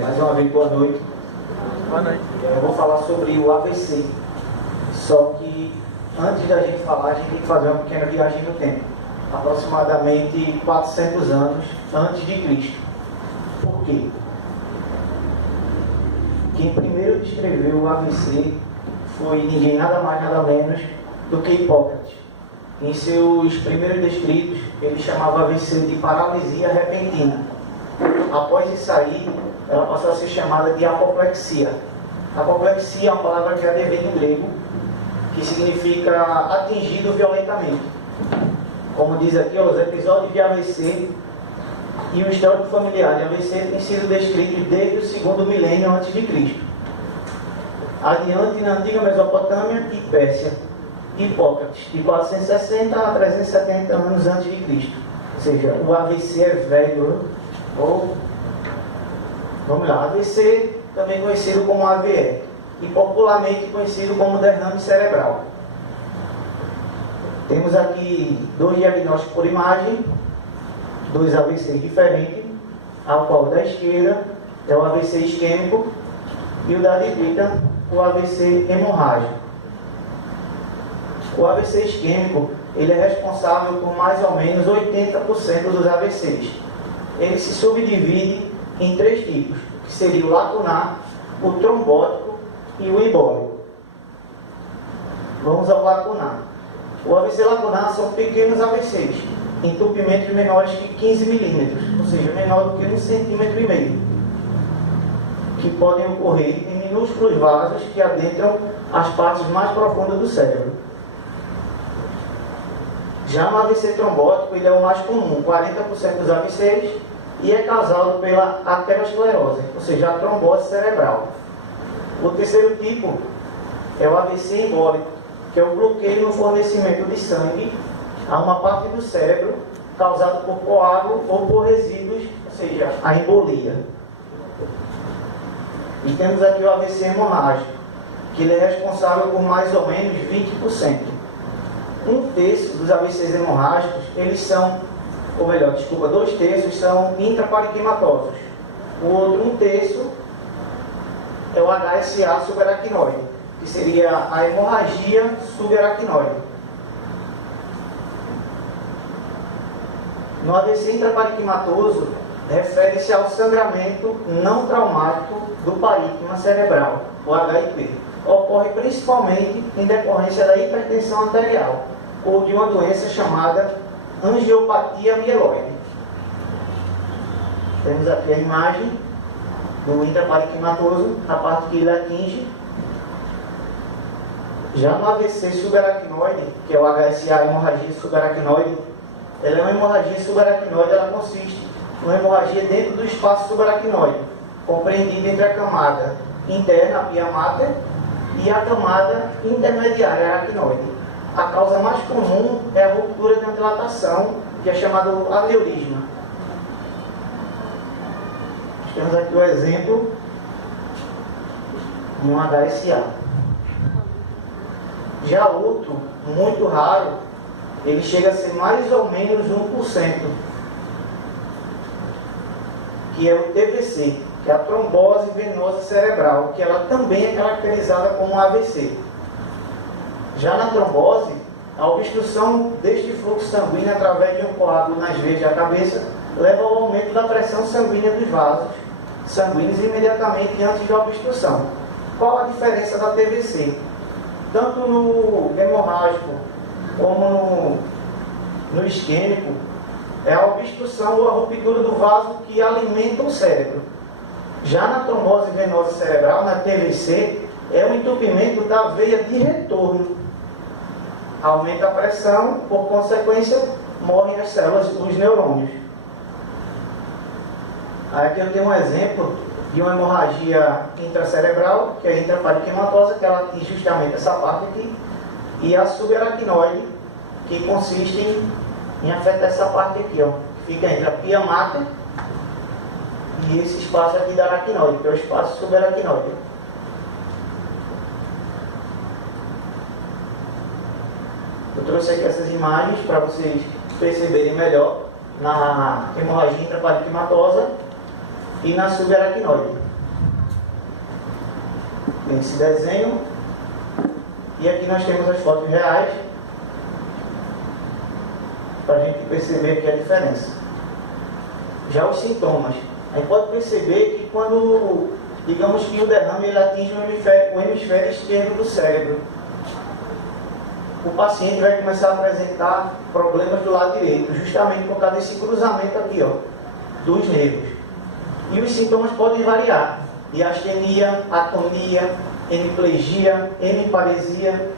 Mais uma vez, boa noite. Boa noite. Eu vou falar sobre o AVC. Só que, antes da gente falar, a gente tem que fazer uma pequena viagem no tempo. Aproximadamente 400 anos antes de Cristo. Por quê? Quem primeiro descreveu o AVC foi ninguém nada mais, nada menos do que Hipócrates. Em seus primeiros descritos, ele chamava AVC de paralisia repentina. Após isso aí, ela passou a ser chamada de apoplexia. Apoplexia é uma palavra que advém do grego, que significa atingido violentamente. Como diz aqui, os episódios de AVC e o histórico familiar de AVC têm sido descritos desde o segundo milênio antes de Cristo. Adiante, na antiga Mesopotâmia e Pérsia, Hipócrates, de 460 a 370 anos antes de Cristo. Ou seja, o AVC é velho. Vamos lá, AVC, também conhecido como AVE, e popularmente conhecido como derrame cerebral. Temos aqui dois diagnósticos por imagem, dois AVCs diferentes, ao qual da esquerda é o AVC isquêmico e o da direita o AVC hemorrágico. O AVC isquêmico, ele é responsável por mais ou menos 80% dos AVCs. Ele se subdivide em três tipos, que seria o lacunar, o trombótico e o embólico. Vamos ao lacunar. O AVC lacunar são pequenos AVCs, entupimentos menores que 15 milímetros, ou seja, menor do que 1,5 cm, que podem ocorrer em minúsculos vasos que adentram as partes mais profundas do cérebro. Já no AVC trombótico, ele é o mais comum, 40% dos AVCs, e é causado pela aterosclerose, ou seja, a trombose cerebral. O terceiro tipo é o AVC embólico, que é o bloqueio no fornecimento de sangue a uma parte do cérebro causado por coágulo ou por resíduos, ou seja, a embolia. E temos aqui o AVC hemorrágico, que ele é responsável por mais ou menos 20%. Um terço dos AVCs hemorrágicos, eles são, ou melhor, desculpa, 2/3 são intraparenquimatosos. O outro 1/3 é o HSA subaracnoide, que seria a hemorragia subaracnoide. No AVC intraparenquimatoso, refere-se ao sangramento não traumático do parênquima cerebral, o HIP. Ocorre principalmente em decorrência da hipertensão arterial ou de uma doença chamada angiopatia mieloide. Temos aqui a imagem do intraparenquimatoso, a parte que ele atinge. Já no AVC subaracnoide, que é o HSA, hemorragia subaracnoide, ela é uma hemorragia subaracnoide, ela consiste em uma hemorragia dentro do espaço subaracnoide, compreendida entre a camada interna, a pia mater, e a camada intermediária, aracnoide. A causa mais comum é a ruptura de uma dilatação, que é chamada aneurisma. Temos aqui o exemplo de um HSA. Já outro, muito raro, ele chega a ser mais ou menos 1%, que é o TVC, que é a trombose venosa cerebral, que ela também é caracterizada como um AVC. Já na trombose, a obstrução deste fluxo sanguíneo através de um coágulo nas veias da cabeça leva ao aumento da pressão sanguínea dos vasos sanguíneos imediatamente antes da obstrução. Qual a diferença da TVC? Tanto no hemorrágico como no isquêmico, é a obstrução ou a ruptura do vaso que alimenta o cérebro. Já na trombose venosa cerebral, na TVC, é o entupimento da veia de retorno. Aumenta a pressão, por consequência, morrem as células, os neurônios. Aqui eu tenho um exemplo de uma hemorragia intracerebral, que é intraparenquimatosa, que ela atinge justamente essa parte aqui, e a subaracnoide, que consiste em afetar essa parte aqui, ó, que fica entre a pia mater e esse espaço aqui da aracnoide, que é o espaço subaracnoide. Eu trouxe aqui essas imagens para vocês perceberem melhor na hemorragia intraparenquimatosa. e na subaracnoide. Tem esse desenho, e aqui nós temos as fotos reais, para a gente perceber aqui a diferença. Já os sintomas, a gente pode perceber que quando, digamos que o derrame ele atinge o hemisfério esquerdo do cérebro, o paciente vai começar a apresentar problemas do lado direito, justamente por causa desse cruzamento aqui, ó, dos nervos. E os sintomas podem variar: de astenia, atonia, hemiplegia, hemiparesia,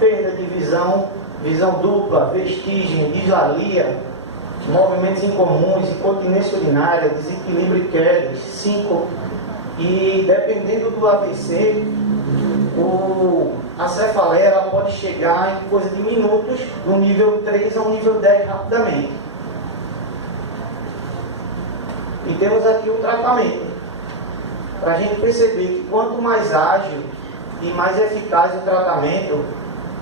perda de visão, visão dupla, vestígio, dislalia, movimentos incomuns, incontinência urinária, desequilíbrio e quedas, síncope. E dependendo do AVC, a cefaleia ela pode chegar em coisa de minutos, do nível 3 ao nível 10 rapidamente. E temos aqui o tratamento, para a gente perceber que quanto mais ágil e mais eficaz o tratamento,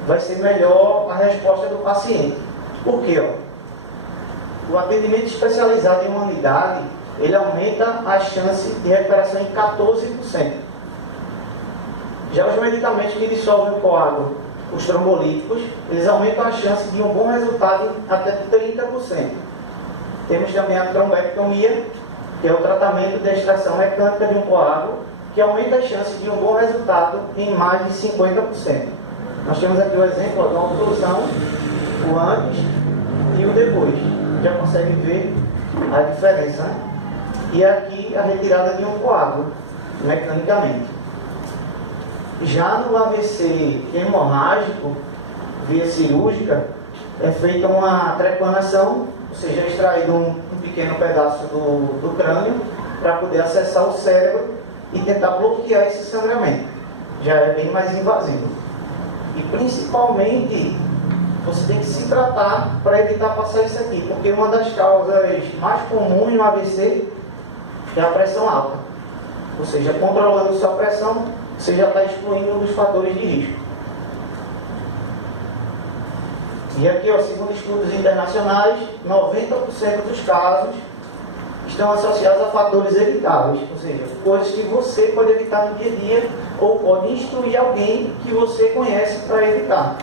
vai ser melhor a resposta do paciente. Por quê? O atendimento especializado em uma unidade, ele aumenta a chance de recuperação em 14%. Já os medicamentos que dissolvem o coágulo, os trombolíticos, eles aumentam a chance de um bom resultado em até 30%. Temos também a trombectomia, que é o tratamento de extração mecânica de um coágulo, que aumenta a chance de um bom resultado em mais de 50%. Nós temos aqui o exemplo da oclusão, o antes e o depois. Já consegue ver a diferença, né? E aqui a retirada de um coágulo, mecanicamente. Já no AVC hemorrágico, via cirúrgica, é feita uma trepanação, ou seja, é extraído um pequeno pedaço do crânio para poder acessar o cérebro e tentar bloquear esse sangramento. Já é bem mais invasivo. E principalmente, você tem que se tratar para evitar passar isso aqui, porque uma das causas mais comuns no AVC é a pressão alta. Ou seja, controlando sua pressão, você já está excluindo um dos fatores de risco. E aqui, ó, segundo estudos internacionais, 90% dos casos estão associados a fatores evitáveis, ou seja, coisas que você pode evitar no dia a dia ou pode instruir alguém que você conhece para evitar.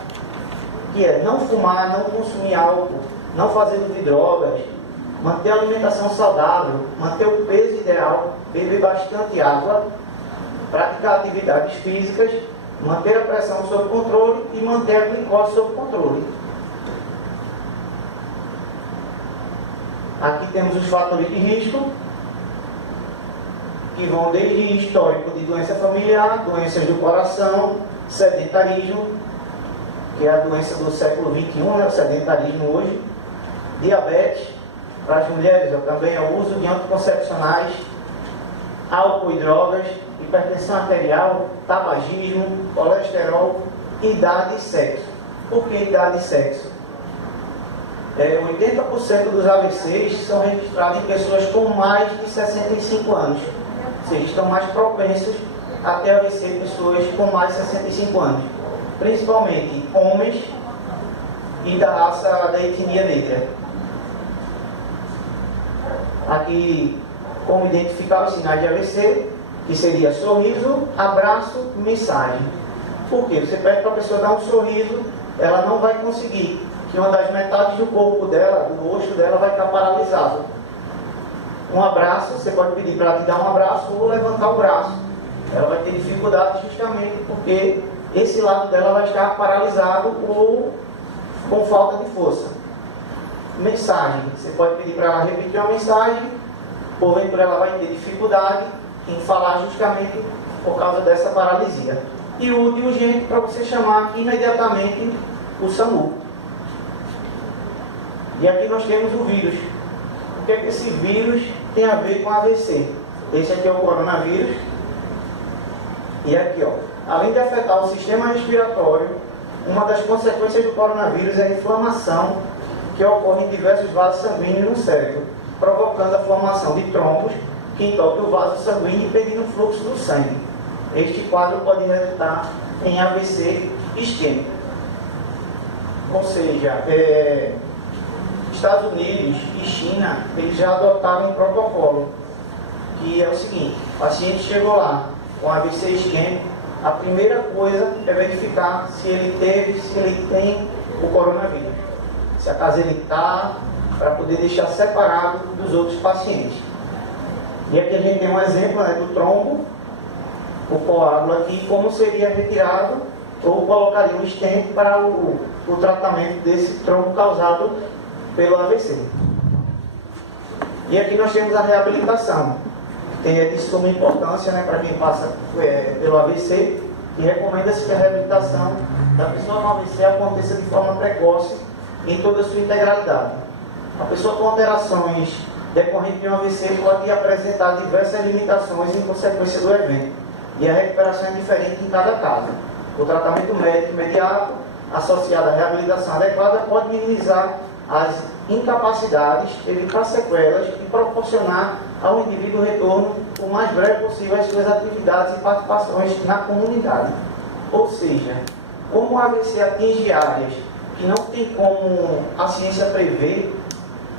Que é não fumar, não consumir álcool, não fazer uso de drogas, manter a alimentação saudável, manter o peso ideal, beber bastante água, praticar atividades físicas, manter a pressão sob controle e manter a glicose sob controle. Aqui temos os fatores de risco, que vão desde histórico de doença familiar, doenças do coração, sedentarismo, que é a doença do século XXI, né, o sedentarismo hoje, diabetes, para as mulheres também é o uso de anticoncepcionais, álcool e drogas, hipertensão arterial, tabagismo, colesterol, idade e sexo. Por que idade e sexo? 80% dos AVCs são registrados em pessoas com mais de 65 anos. Ou seja, estão mais propensas a ter AVC em pessoas com mais de 65 anos. Principalmente homens e da raça da etnia negra. Aqui, como identificar os sinais de AVC, que seria sorriso, abraço, mensagem. Por quê? Você pede para a pessoa dar um sorriso, ela não vai conseguir, que uma das metades do corpo dela, do rosto dela, vai estar paralisado. Um abraço, você pode pedir para ela te dar um abraço ou levantar o braço. Ela vai ter dificuldade justamente porque esse lado dela vai estar paralisado ou com falta de força. Mensagem, você pode pedir para ela repetir uma mensagem, porventura ela vai ter dificuldade em falar justamente por causa dessa paralisia. E o de urgente para você chamar imediatamente o SAMU. E aqui nós temos o vírus. O que é que esse vírus tem a ver com AVC? Esse aqui é o coronavírus. E aqui, ó, além de afetar o sistema respiratório, uma das consequências do coronavírus é a inflamação que ocorre em diversos vasos sanguíneos no cérebro, provocando a formação de trombos que entopem o vaso sanguíneo e impedindo o fluxo do sangue. Este quadro pode resultar em AVC isquêmico. Ou seja, Estados Unidos e China, eles já adotaram um protocolo que é o seguinte: o paciente chegou lá com AVC isquêmico, a primeira coisa é verificar se ele tem o coronavírus, se a casa ele está, para poder deixar separado dos outros pacientes. E aqui a gente tem um exemplo, né, do trombo, o coágulo aqui, como seria retirado ou colocaria um stent para o tratamento desse trombo causado pelo AVC. E aqui nós temos a reabilitação, que é de suma importância, né, para quem passa pelo AVC, e recomenda-se que a reabilitação da pessoa com AVC aconteça de forma precoce em toda a sua integralidade. A pessoa com alterações decorrentes de um AVC pode apresentar diversas limitações em consequência do evento, e a recuperação é diferente em cada caso. O tratamento médico imediato, associado à reabilitação adequada, pode minimizar as incapacidades, evitar sequelas e proporcionar ao indivíduo retorno o mais breve possível às suas atividades e participações na comunidade. Ou seja, como o AVC atinge áreas que não tem como a ciência prever,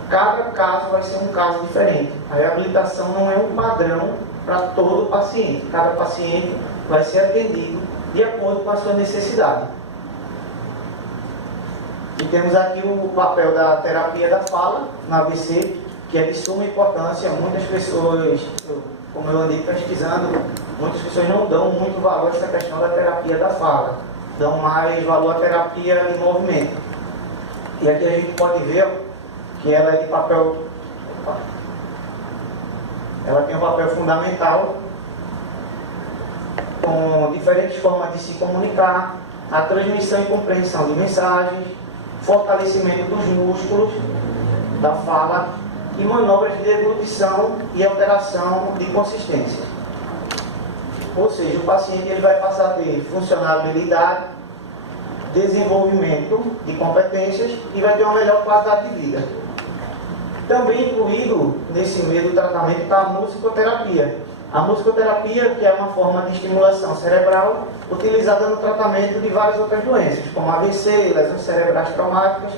cada caso vai ser um caso diferente. A reabilitação não é um padrão para todo paciente. Cada paciente vai ser atendido de acordo com a sua necessidade. E temos aqui o papel da terapia da fala na AVC, que é de suma importância. Muitas pessoas, como eu andei pesquisando, muitas pessoas não dão muito valor a essa questão da terapia da fala, dão mais valor à terapia de movimento. E aqui a gente pode ver que ela é de papel, ela tem um papel fundamental com diferentes formas de se comunicar, a transmissão e compreensão de mensagens, fortalecimento dos músculos da fala e manobras de deglutição e alteração de consistência. Ou seja, o paciente ele vai passar a ter funcionalidade, desenvolvimento de competências e vai ter uma melhor qualidade de vida. Também incluído nesse meio do tratamento está a musicoterapia. A musicoterapia, que é uma forma de estimulação cerebral utilizada no tratamento de várias outras doenças, como AVC, lesões cerebrais traumáticas,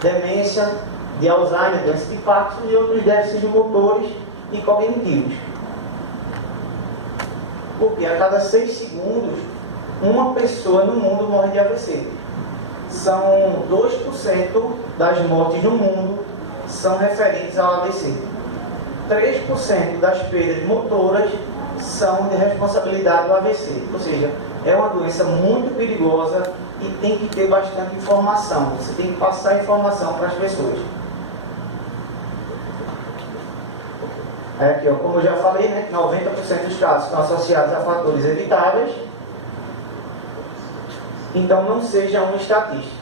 demência, de Alzheimer, doença de Parkinson e outros déficits motores e cognitivos. Porque a cada 6 segundos, uma pessoa no mundo morre de AVC. São 2% das mortes no mundo são referentes ao AVC. 3% das perdas motoras são de responsabilidade do AVC. Ou seja, é uma doença muito perigosa e tem que ter bastante informação. Você tem que passar informação para as pessoas. Aqui, ó, como eu já falei, né, 90% dos casos estão associados a fatores evitáveis. Então não seja uma estatística.